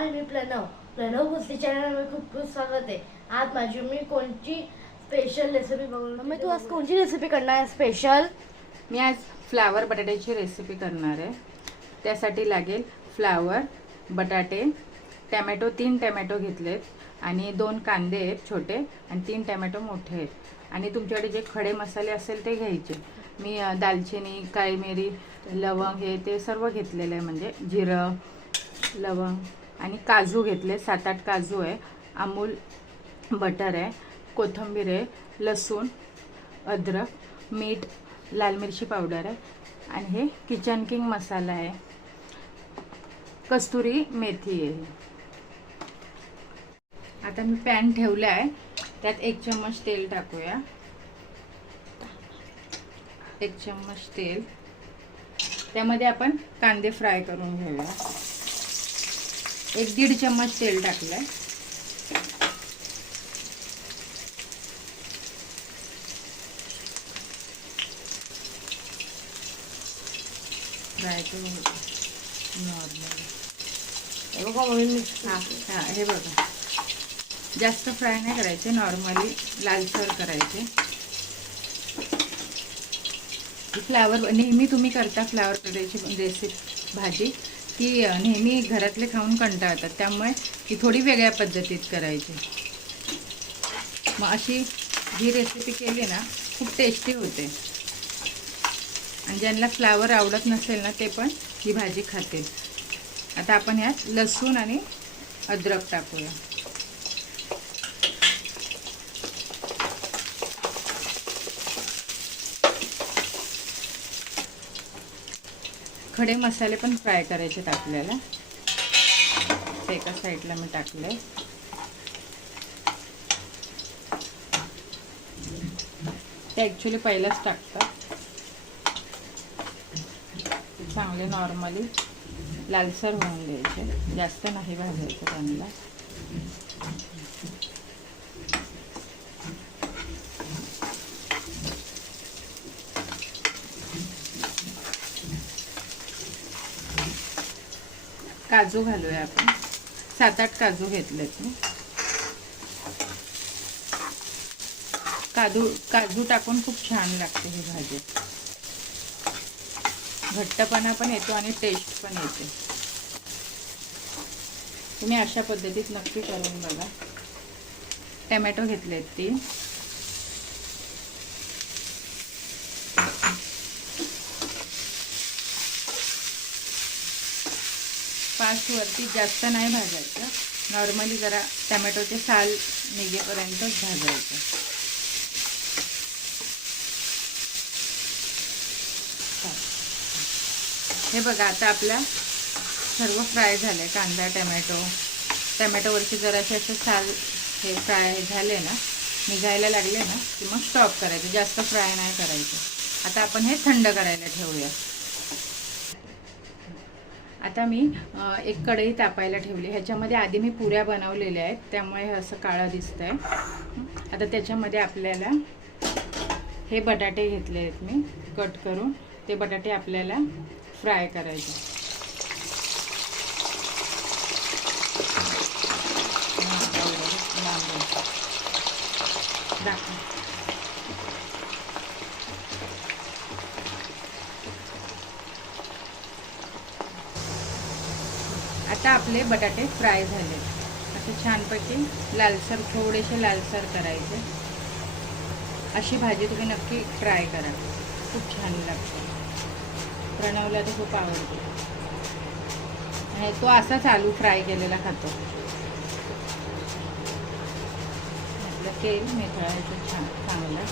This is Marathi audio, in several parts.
हाय, मी प्रणव भोसले चॅनलमध्ये खूप खूप स्वागत आहे. आज माझी मी कोणची स्पेशल रेसिपी बघून. मम्मी, तू आज कोणची रेसिपी करणार आहे स्पेशल? मी आज फ्लावर बटाट्याची रेसिपी करणार आहे. त्यासाठी लागेल फ्लावर, बटाटे, टॅमॅटो, 3 टॅमॅटो घेतलेत आणि 2 कांदे आहेत छोटे आणि 3 टॅमॅटो मोठे आहेत. आणि तुमच्याकडे जे खडे मसाले असेल ते घ्यायचे. मी दालचिनी, काळी मिरी, लवंग हे ते सर्व घेतलेलं आहे, म्हणजे जिरं, लवंग आणि काजू घेतले, 7-8 काजू आहे, अमूल बटर आहे, कोथिंबीर आहे, लसूण, अद्रक, मीठ, लाल मिरची पावडर आहे आणि हे किचन किंग मसाला आहे, कस्तुरी मेथी आहे. आता मी पॅन ठेवला आहे, त्यात 1 चम्मच तेल टाकूया. 1 चम्मच तेल, त्यामध्ये आपण कांदे फ्राय करून घेऊया. 1-1.5 चम्मच तेल टाकलंय. फ्राय करून नॉर्मल. हे बघा मम्मी, हां हे बघा, जास्त फ्राय नाही करायचे, नॉर्मली लालसर करायचे. फ्लावर नेहमी तुम्ही करता फ्लावर बटाट्याची रेसिपी भाजी, ती नेहमी घरातले खाऊन कंटाळतात, त्यामुळे ती थोडी वेगळ्या पद्धतीत करायची. मग अशी ही रेसिपी केली ना खूप टेस्टी होते आणि ज्यांना फ्लावर आवडत नसेल ना ते पण ही भाजी खातील. आता आपण यात लसूण आणि अद्रक टाकूया. खडे मसाले पण फ्राय करायचे आपल्याला. ते एका साईडला मी टाकले. ते ॲक्च्युली पहिलाच टाकतात. चांगले नॉर्मली लालसर होऊन द्यायचे, जास्त नाही भाजायचं त्यांना. काजू घालूया आपण. 7-8 काजू घेतलेत मी. काजू टाकून खूप छान लागते ही भाजी. घट्टपणा पण येतो आणि टेस्ट पण येते. तुम्ही अशा पद्धतीत नक्की करून बघा. टॅमॅटो घेतलेत 3. फास्ट वरती जास्त नाही भाजायचं, नॉर्मली जरा टॅमॅटोचे साल निघेपर्यंतच भाजायचं. हे बघा, आता आपला सर्व फ्राय झाले. कांदा, टॅमॅटोवरचे जरासे असे साल हे फ्राय झाले ना, निघायला लागले ना की मग स्टॉप करायचं, जास्त फ्राय नाही करायचं. आता आपण हे थंड करायला ठेवूया. आता मी एक कढई तापायला ठेवली. ह्याच्यामध्ये आधी मी पुऱ्या बनवलेल्या आहेत, त्यामुळे हे असं काळं दिसतंय. आता त्याच्यामध्ये आपल्याला हे बटाटे घेतले आहेत मी कट करून, ते बटाटे आपल्याला फ्राय करायचे. आता आपले बटाटे फ्राय झाले. असे छानपैकी लालसर, थोडेसे लालसर करायचे. अशी भाजी तुम्ही नक्की ट्राय करा, खूप छान लागते. प्रणवला तर खूप आवडते आणि तो असाच आलू फ्राय केलेला खातो. म्हटलं तेल मिसळायचं छान चांगलं.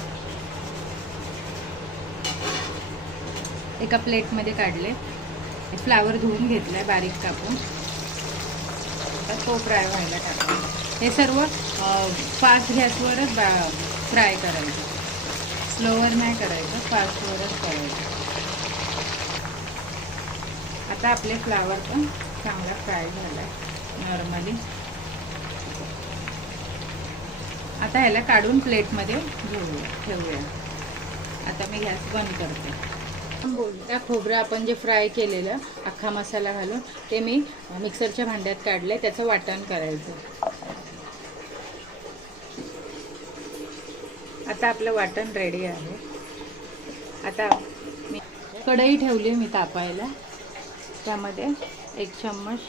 एका प्लेटमध्ये काढले. फ्लावर धुवून घेतलाय बारीक कापून. तो फ्राय व्हायला टाकला. हे सर्व फास्ट गॅसवरच फ्राय करायचं, स्लोवर नाही करायचं, फास्टवरच करायचं. आता आपले फ्लावर पण चांगला फ्राय झाला नॉर्मली. आता ह्याला काढून प्लेटमध्ये ठेवूया. आता मी गॅस बंद करते. त्या खोबरं आपण जे फ्राय केलेलं अख्खा मसाला घालून ते मी मिक्सरच्या भांड्यात काढले, त्याचं वाटण करायचं. आता आपलं वाटण रेडी आहे. आता मी कढई ठेवली मी तापायला, त्यामध्ये 1 चम्मच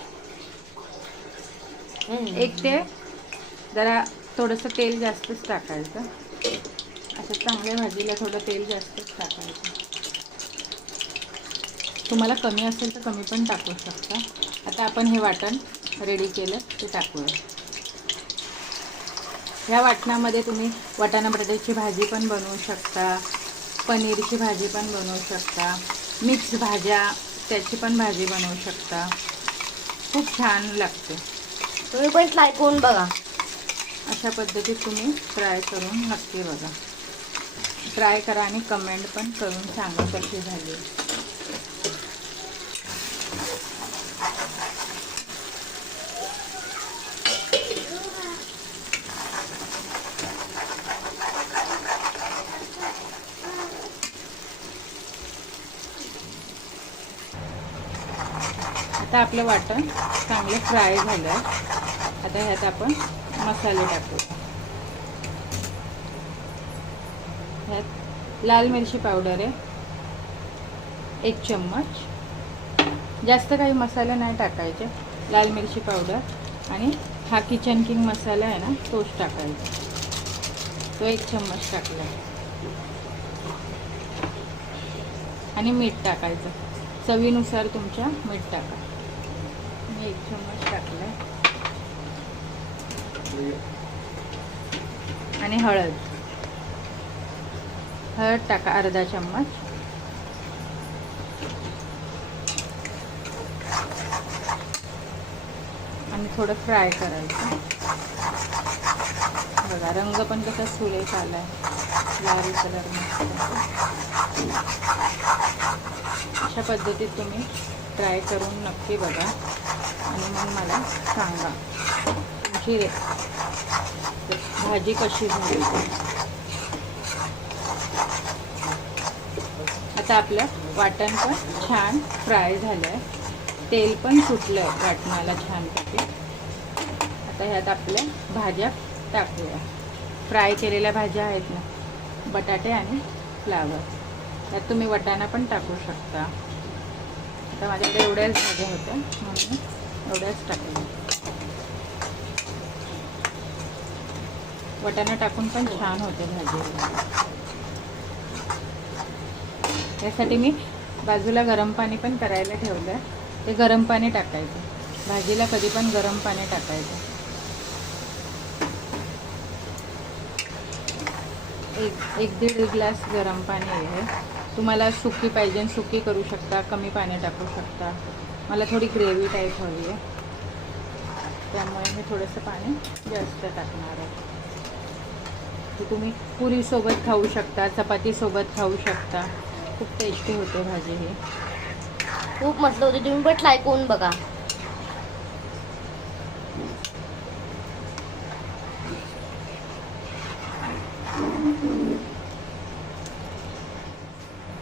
ते जरा थोडंसं तेल जास्तच टाकायचं. असं चांगल्या भाजीला थोडं तेल जास्तच टाकायचं. तुम्हाला कमी असेल तर कमी पण टाकू शकता. आता आपण हे वाटण रेडी केलं ते टाकूया. ह्या वाटणामध्ये तुम्ही वाटाणा बटाट्याची भाजी पण बनवू शकता, पनीरची भाजी पण बनवू शकता, मिक्स भाज्या त्याची पण भाजी बनवू शकता. खूप छान लागते. तुम्ही पण ट्राय करून बघा. अशा पद्धतीत तुम्ही ट्राय करून नक्की बघा. ट्राय करा आणि कमेंट पण करून सांगा कशी झाली. आता आपलं वाटण चांगलं फ्राय झालं आहे. आता ह्यात आपण मसाले टाकू. ह्यात लाल मिरची पावडर आहे 1 चम्मच. जास्त काही मसाले नाही टाकायचे. लाल मिरची पावडर आणि हा किचन किंग मसाला आहे ना, तोच टाकायचा. तो 1 चम्मच टाकला. आणि मीठ टाकायचं. चवीनुसार तुमच्या मीठ टाका. मी 1 चम्मच टाकला. आणि हळद टाका अर्धा चम्मच. आणि थोडं फ्राय करायचं. बघा रंग पण कसा सुरेख आलाय, लाल कलर मस्त. अशा पद्धतीत तुम्ही ट्राय करून नक्की बघा आणि मग मला सांगा तुमची भाजी कशी झाली. आता आपलं वाटण पण छान फ्राय झालं आहे. तेल पण सुटलं आहे वाटणाला छानपैकी. आता ह्यात आपल्या भाज्या टाकूया. फ्राय केलेल्या भाज्या आहेत ना, बटाटे आणि फ्लावर. त्यात तुम्ही वाटाणा पण टाकू शकता. आता माझ्याकडे एवढ्याच भाज्या होत्या म्हणून एवढ्याच टाकल्या. वाटाणा टाकून पण छान होते भाजी. यासाठी मी बाजूला गरम पाणी पण करायला ठेवलं आहे. ते गरम पाणी टाकायचं. भाजीला कधी पण गरम पाणी टाकायचं. एक दीड ग्लास गरम पाणी आहे. तुम्हाला सुकी पाहिजे सुकी करू शकता, कमी पाणी टाकू शकता. मला थोडी ग्रेव्ही टाईप हवी आहे, त्यामुळे मी थोडंसं पाणी जास्त टाकणार आहे. ते तुम्ही पुरीसोबत खाऊ शकता, चपातीसोबत खाऊ शकता. खूप टेस्टी होते भाजी ही. खूप मस्त होती. तुम्ही पण ट्राय करून बघा.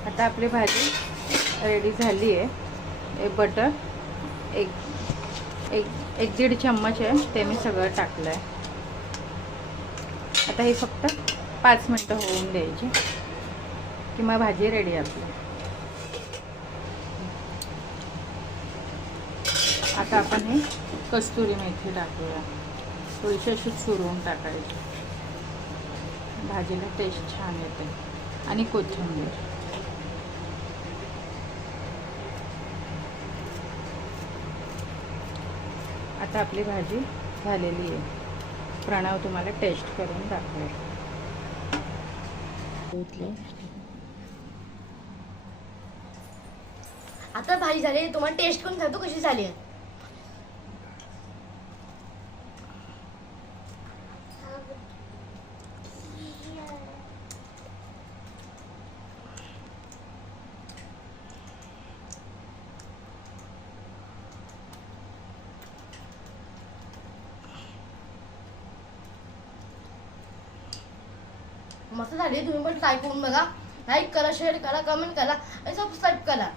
आता आपली भाजी रेडी झाली आहे. बटर एक दीड चम्मच आहे, ते मी सगळं टाकलं आहे. आता हे फक्त 5 मिनटं होऊन द्यायची की मग भाजी रेडी आपली. आता आपण हे कस्तुरी मेथी टाकूया. थोडीशी अशी चुरून टाकायची. भाजीला टेस्ट छान येते. आणि कोथिंबीर. आता आपली भाजी झालेली आहे. प्रणव तुम्हाला टेस्ट करून दाखवेल. आता भाजी झाली. तुम्हाला टेस्ट करून सांगतो कशी झाली आहे. मस्त झाली. तुम्ही पण ट्राय करून बघा. लाईक करा, शेअर करा, कमेंट करा आणि सबस्क्राईब करा.